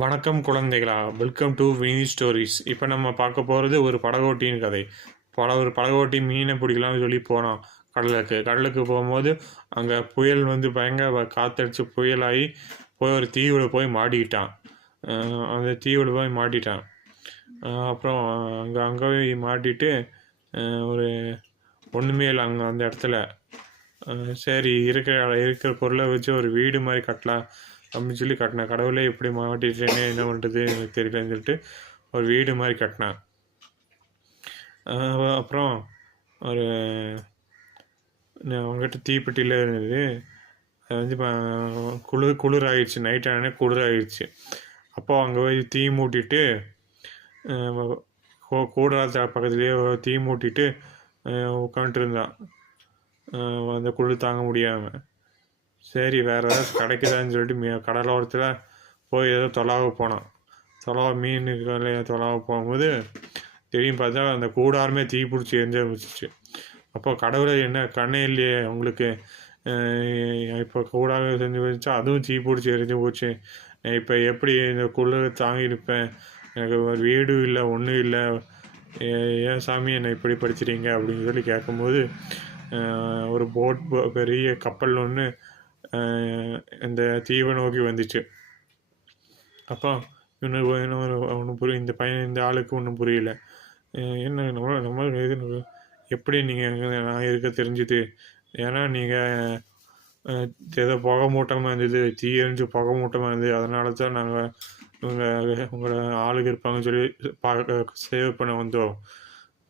வணக்கம் குழந்தைகளா, welcome to Vini stories. இப்போ நம்ம பார்க்க போகிறது ஒரு படகோட்டியின் கதை. ஒரு படகோட்டி மீனை பிடிக்கலாம்னு சொல்லி போனான் கடலுக்கு போகும்போது அங்கே புயல் வந்து பயங்கர காற்றடிச்சு புயலாகி ஒரு தீவில் போய் மாட்டிக்கிட்டான். அந்த தீவில் போய் மாட்டிட்டான். அப்புறம் அங்கே போய் மாட்டிட்டு ஒரு ஒன்றுமே இல்லை அந்த இடத்துல. சரி, இருக்கிற பொருளை வச்சு ஒரு வீடு மாதிரி கட்டலாம் அப்படின்னு சொல்லி கட்டினேன். கடவுளே எப்படி மாட்டிட்டேன்னு என்ன பண்ணுறது எனக்கு தெரியலன்னு சொல்லிட்டு ஒரு வீடு மாதிரி கட்டினேன். அப்புறம் ஒரு அவங்ககிட்ட தீப்பெட்டியில் இருந்தது. அது வந்து குளிர் ஆகிடுச்சு. நைட் ஆனே குளிர் ஆகிடுச்சு. அப்போ அங்கே போய் தீ மூட்டிட்டு கூடாத பக்கத்துலேயே தீ மூட்டிட்டு உட்காந்துட்டு இருந்தான். அந்த குளிர் தாங்க முடியாமல். சரி, வேறு ஏதாவது கிடைக்குதான்னு சொல்லிட்டு கடலோரத்தில் போய் ஏதோ போனான். மீன் தொலாவ போகும்போது திடீர்னு பார்த்தா அந்த கூடாரமே தீ பிடிச்சி எரிஞ்ச ஆரம்பிச்சிச்சு. அப்போ கடவுளை என்ன கண்ணே இல்லையே உங்களுக்கு, இப்போ கூடாக செஞ்சு வச்சா அதுவும் தீ பிடிச்சி எரிஞ்சு போச்சு. இப்போ எப்படி இந்த குளிர் தாங்கி நிற்பேன்? எனக்கு ஒரு வீடும் இல்லை, ஒன்றும் இல்லை. ஏன் சாமி என்னை இப்படி படிச்சிட்டீங்க அப்படின்னு சொல்லி கேட்கும்போது ஒரு பெரிய கப்பல் ஒன்று இந்த தீவை நோக்கி வந்துச்சு. அப்போ இந்த பையன் இந்த ஆளுக்கு ஒன்றும் புரியல. என்ன நம்ம இது எப்படி நீங்கள் நான் இருக்க தெரிஞ்சுது? ஏன்னா நீங்கள் ஏதோ புகை மூட்டமாக இருந்தது, தீ எரிஞ்சு புகை மூட்டமாக இருந்தது, அதனால தான் நாங்கள் உங்களை ஆளுங்க இருப்பாங்கன்னு சொல்லி சேவ் பண்ண வந்தோம்.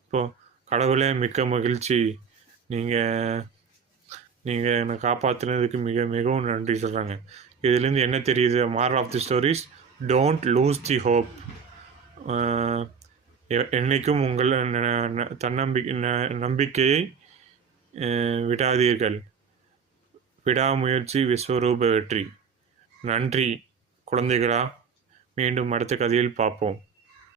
இப்போது கடவுளே மிக்க மகிழ்ச்சி, நீங்கள் என்னை காப்பாற்றினதுக்கு மிகவும் நன்றி சொல்கிறாங்க. இதுலேருந்து என்ன தெரியுது? Moral of the stories, don't lose the hope. என்றைக்கும் உங்கள் நம்பிக்கையை விடாதீர்கள். விடாமுயற்சி விஸ்வரூப வெற்றி. நன்றி குழந்தைகளா. மீண்டும் அடுத்த கதையில் பார்ப்போம்.